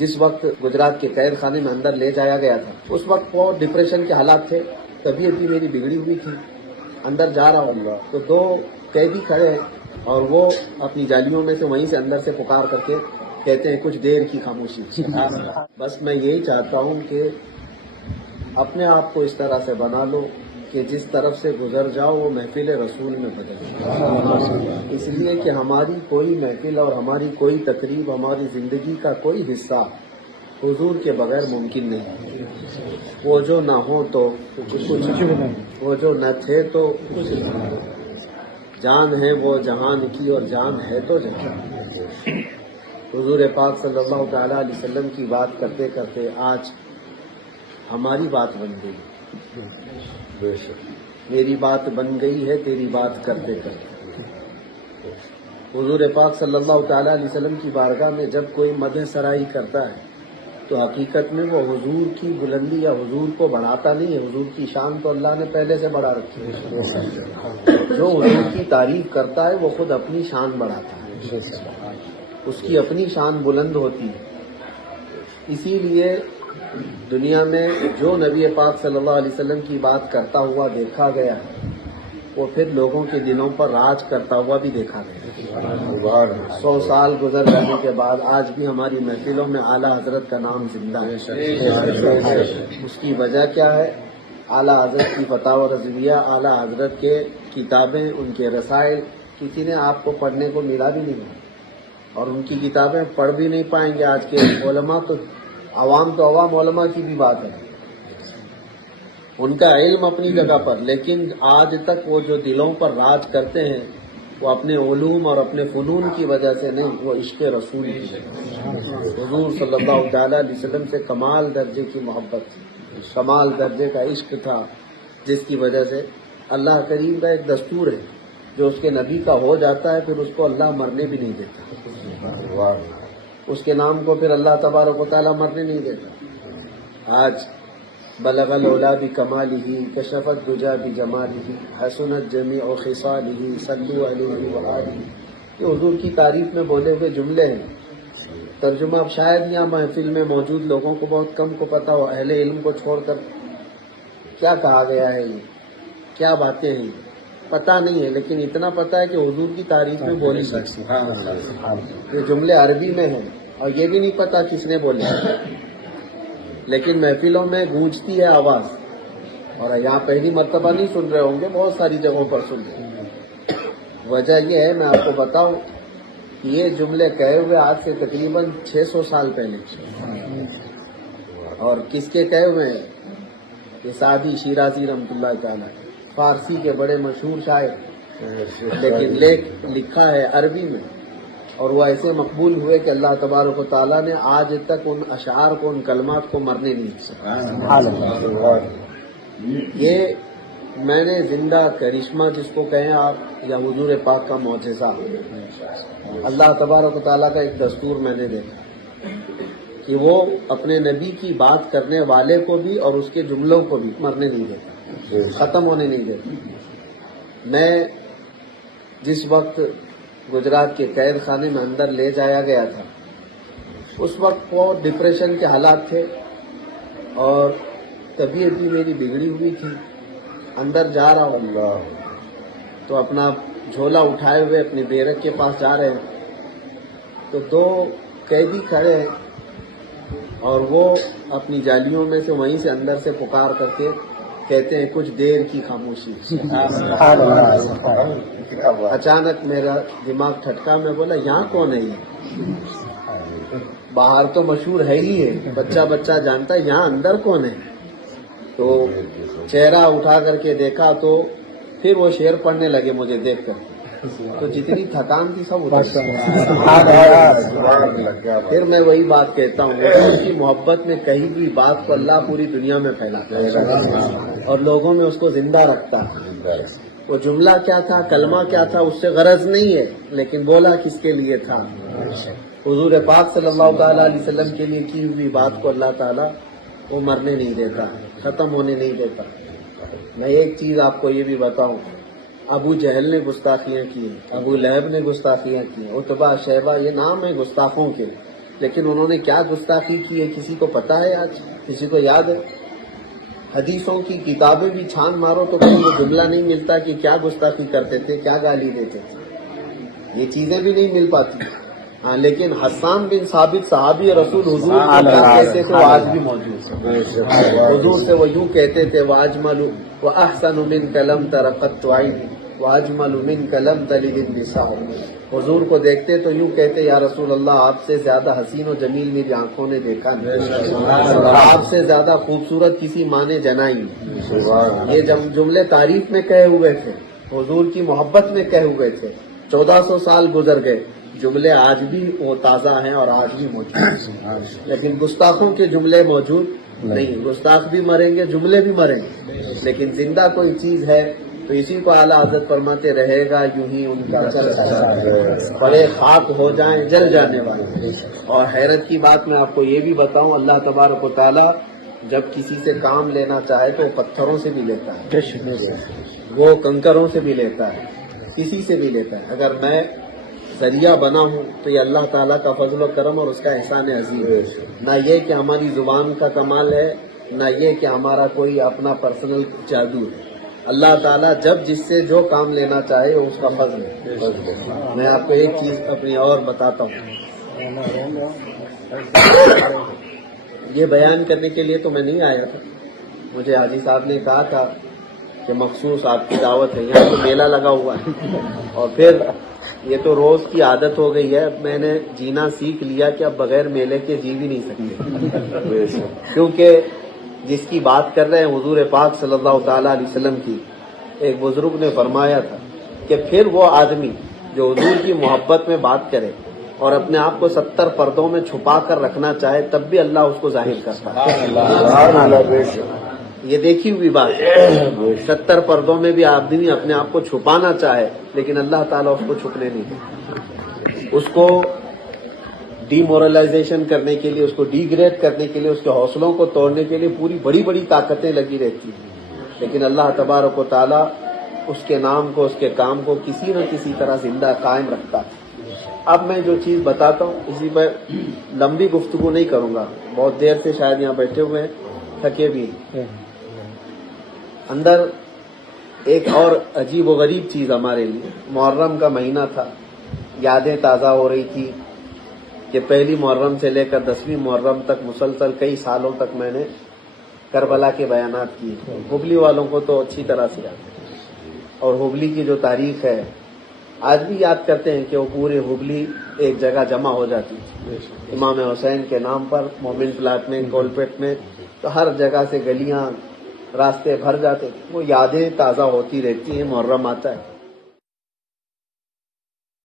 جس وقت گجرات کے قید خانے میں اندر لے جایا گیا تھا اس وقت بہت ڈپریشن کے حالات تھے، طبیعت بھی میری بگڑی ہوئی تھی. اندر جا رہا ہوں تو دو قیدی کھڑے ہیں اور وہ اپنی جالیوں میں سے وہیں سے اندر سے پکار کر کے کہتے ہیں کچھ دیر کی خاموشی. بس میں یہی چاہتا ہوں کہ اپنے آپ کو اس طرح سے بنا لو کہ جس طرف سے گزر جاؤ وہ محفل رسول میں بدل جائے. اس لیے کہ ہماری کوئی محفل اور ہماری کوئی تقریب، ہماری زندگی کا کوئی حصہ حضور کے بغیر ممکن نہیں. وہ جو نہ ہو تو کچھ نہیں، وہ جو نہ تھے تو کچھ نہیں. جان ہے وہ جہان کی اور جان ہے تو جہان. حضور پاک صلی اللہ تعالی علیہ وسلم کی بات کرتے کرتے آج ہماری بات بن گئی. میری بات بن گئی ہے تیری بات کرتے کرتے. حضور پاک صلی اللہ تعالی علیہ وسلم کی بارگاہ میں جب کوئی مدح سرائی کرتا ہے تو حقیقت میں وہ حضور کی بلندی یا حضور کو بڑھاتا نہیں ہے. حضور کی شان تو اللہ نے پہلے سے بڑھا رکھی ہے. جو حضور کی تعریف کرتا ہے وہ خود اپنی شان بڑھاتا ہے، اس کی اپنی شان بلند ہوتی ہے. اسی لیے دنیا میں جو نبی پاک صلی اللہ علیہ وسلم کی بات کرتا ہوا دیکھا گیا وہ پھر لوگوں کے دلوں پر راج کرتا ہوا بھی دیکھا گیا. 100 سال گزر جانے کے بعد آج بھی ہماری محفلوں میں اعلیٰ حضرت کا نام زندہ ہے. اس کی وجہ کیا ہے؟ اعلیٰ حضرت کی فتاوی رضویہ، اعلیٰ حضرت کے کتابیں، ان کے رسائل کسی نے آپ کو پڑھنے کو ملا بھی نہیں، اور ان کی کتابیں پڑھ بھی نہیں پائیں گے. آج کے علماء تو عوام علماء کی بھی بات ہے، ان کا علم اپنی جگہ پر، لیکن آج تک وہ جو دلوں پر راج کرتے ہیں وہ اپنے علوم اور اپنے فنون کی وجہ سے نہیں، وہ عشق رسول کی وجہ سے. حضور صلی اللہ تعالی علیہ وسلم سے کمال درجے کی محبت تھی، کمال درجے کا عشق تھا، جس کی وجہ سے اللہ کریم کا ایک دستور ہے جو اس کے نبی کا ہو جاتا ہے پھر اس کو اللہ مرنے بھی نہیں دیتا. اس کے نام کو پھر اللہ تبارک و تعالیٰ مرنے نہیں دیتا. آج بلغ العلا بکمالہ کشف الدجی بجمالہ حسنت جمیع خصالہ صلوا علیہ وآلہ. یہ حضور کی تعریف میں بولے ہوئے جملے ہیں. ترجمہ اب شاید یہاں محفل میں موجود لوگوں کو بہت کم کو پتا ہو. اہل علم کو چھوڑ کر کیا کہا گیا ہے، یہ کیا باتیں ہیں پتہ نہیں ہے، لیکن اتنا پتا ہے کہ حضور کی تعریف میں بولی سکتی. یہ جملے عربی میں ہیں اور یہ بھی نہیں پتا کس نے بولے، لیکن محفلوں میں گونجتی ہے آواز. اور یہاں پہلی مرتبہ نہیں سن رہے ہوں گے، بہت ساری جگہوں پر سن رہے ہیں. وجہ یہ ہے، میں آپ کو بتاؤں کہ یہ جملے کہے ہوئے آج سے تقریباً 600 سال پہلے. اور کس کے کہے ہوئے ہیں؟ یہ سعدی شیرازی رحمۃ اللہ تعالی، فارسی کے بڑے مشہور شاعر، لیکن لکھا ہے عربی میں، اور وہ ایسے مقبول ہوئے کہ اللہ تبارک و تعالیٰ نے آج تک ان اشعار کو، ان کلمات کو مرنے نہیں سکا. یہ میں نے زندہ کرشمہ جس کو کہیں آپ، یا حضور پاک کا معجزہ، اللہ تبارک و تعالیٰ کا ایک دستور میں نے دیکھا کہ وہ اپنے نبی کی بات کرنے والے کو بھی اور اس کے جملوں کو بھی مرنے نہیں دیتا، ختم ہونے نہیں دیتا. میں جس وقت گجرات کے قید خانے میں اندر لے جایا گیا تھا اس وقت بہت ڈپریشن کے حالات تھے اور طبیعت بھی میری بگڑی ہوئی تھی. اندر جا رہا ہوں تو اپنا جھولا اٹھائے ہوئے اپنے بیرک کے پاس جا رہے ہیں تو دو قیدی کھڑے ہیں اور وہ اپنی جالیوں میں سے وہیں سے اندر سے پکار کر کے کہتے ہیں کچھ دیر کی خاموشی. اچانک میرا دماغ ٹھٹکا، میں بولا یہاں کون ہے؟ باہر تو مشہور ہے ہی ہے، بچہ بچہ جانتا ہے، یہاں اندر کون ہے؟ تو چہرہ اٹھا کر کے دیکھا تو پھر وہ شعر پڑھنے لگے مجھے دیکھ کر، تو جتنی تھکان تھی سب اتر. پھر میں وہی بات کہتا ہوں، اس کی محبت میں کہیں بھی بات کو اللہ پوری دنیا میں پھیلاتا ہے اور لوگوں میں اس کو زندہ رکھتا ہے. وہ جملہ کیا تھا، کلمہ کیا تھا، اس سے غرض نہیں ہے، لیکن بولا کس کے لیے تھا؟ حضور پاک صلی اللہ تعالی علیہ وسلم کے لیے کی ہوئی بات کو اللہ تعالیٰ وہ مرنے نہیں دیتا، ختم ہونے نہیں دیتا. میں ایک چیز آپ کو یہ بھی بتاؤں، ابو جہل نے گستاخیاں کی، ابو لہب نے گستاخیاں کی، عتبہ شیبہ یہ نام ہے گستاخوں کے، لیکن انہوں نے کیا گستاخی کی ہے کسی کو پتا ہے؟ آج کسی کو یاد ہے؟ حدیثوں کی کتابیں بھی چھان مارو تو کہیں وہ جملہ نہیں ملتا کہ کیا گستاخی کرتے تھے، کیا گالی دیتے تھے، یہ چیزیں بھی نہیں مل پاتی. ہاں لیکن حسان بن ثابت صحابی رسول حضور کو کیا کہتے تھے وہ آج بھی موجود ہے. حضور سے وہ یوں کہتے تھے وَأَجْمَلُ وَأَحْسَنُ مِنْكَ لَمْ تَرَ قَطُّ عَيْنٌ وَأَجْمَلُ مِنْكَ لَمْ تَلِدِ النِّسَاءُ. حضور کو دیکھتے تو یوں کہتے یا رسول اللہ آپ سے زیادہ حسین و جمیل میری آنکھوں نے دیکھا نہیں، اور آپ سے زیادہ خوبصورت کسی ماں نے جنائی نہیں. یہ جملے تعریف میں کہے ہوئے تھے، حضور کی محبت میں کہے ہوئے تھے. 1400 سال گزر گئے، جملے آج بھی وہ تازہ ہیں اور آج بھی موجود ہیں. لیکن گستاخوں کے جملے موجود نہیں. گستاخ بھی مریں گے، جملے بھی مریں گے، لیکن زندہ کوئی چیز ہے تو اسی کو اعلیٰ حضرت فرماتے رہے گا یوں ہی ان کا بڑے خاک ہو جائیں جل جانے والے. اور حیرت کی بات میں آپ کو یہ بھی بتاؤں، اللہ تبارک و تعالی جب کسی سے کام لینا چاہے تو وہ پتھروں سے بھی لیتا ہے، وہ کنکروں سے بھی لیتا ہے، کسی سے بھی لیتا ہے. اگر میں ذریعہ بنا ہوں تو یہ اللہ تعالیٰ کا فضل و کرم اور اس کا احسان عظیم ہے. نہ یہ کہ ہماری زبان کا کمال ہے، نہ یہ کہ ہمارا کوئی اپنا پرسنل جادو ہے. اللہ تعالیٰ جب جس سے جو کام لینا چاہے وہ اس کا فضل ہے. میں آپ کو ایک چیز اپنی اور بتاتا ہوں. یہ بیان کرنے کے لیے تو میں نہیں آیا تھا، مجھے حاجی صاحب نے کہا تھا کہ مخصوص آپ کی دعوت ہے، یہاں تو میلہ لگا ہوا ہے. اور پھر یہ تو روز کی عادت ہو گئی ہے، میں نے جینا سیکھ لیا کہ اب بغیر میلے کے جی بھی نہیں سکتے. کیونکہ جس کی بات کر رہے ہیں حضور پاک صلی اللہ تعالی علیہ وسلم کی، ایک بزرگ نے فرمایا تھا کہ پھر وہ آدمی جو حضور کی محبت میں بات کرے اور اپنے آپ کو 70 پردوں میں چھپا کر رکھنا چاہے تب بھی اللہ اس کو ظاہر کرتا ہے. یہ دیکھی ہوئی بات ہے. 70 پردوں میں بھی آدمی اپنے آپ کو چھپانا چاہے لیکن اللہ تعالیٰ اس کو چھپنے نہیں دیتا. اس کو ڈی مورلائزیشن کرنے کے لیے، اس کو ڈی گریڈ کرنے کے لیے، اس کے حوصلوں کو توڑنے کے لیے پوری بڑی بڑی طاقتیں لگی رہتی ہیں. لیکن اللہ تبارک و تعالیٰ اس کے نام کو، اس کے کام کو کسی نہ کسی طرح زندہ قائم رکھتا ہے. اب میں جو چیز بتاتا ہوں اسی پر لمبی گفتگو نہیں کروں گا، بہت دیر سے شاید یہاں بیٹھے ہوئے ہیں، تھکے بھی. اندر ایک اور عجیب و غریب چیز ہمارے لیے، محرم کا مہینہ تھا، یادیں تازہ ہو رہی تھی کہ پہلی محرم سے لے کر 10ویں محرم تک مسلسل کئی سالوں تک میں نے کربلا کے بیانات کیے. ہبلی والوں کو تو اچھی طرح سے یاد ہے، اور ہبلی کی جو تاریخ ہے آج بھی یاد کرتے ہیں کہ وہ پورے ہبلی ایک جگہ جمع ہو جاتی تھی امام حسین کے نام پر. مومن پلاٹ میں، گولپیٹ میں، تو ہر جگہ سے گلیاں، راستے بھر جاتے تھے. وہ یادیں تازہ ہوتی رہتی ہیں. محرم آتا ہے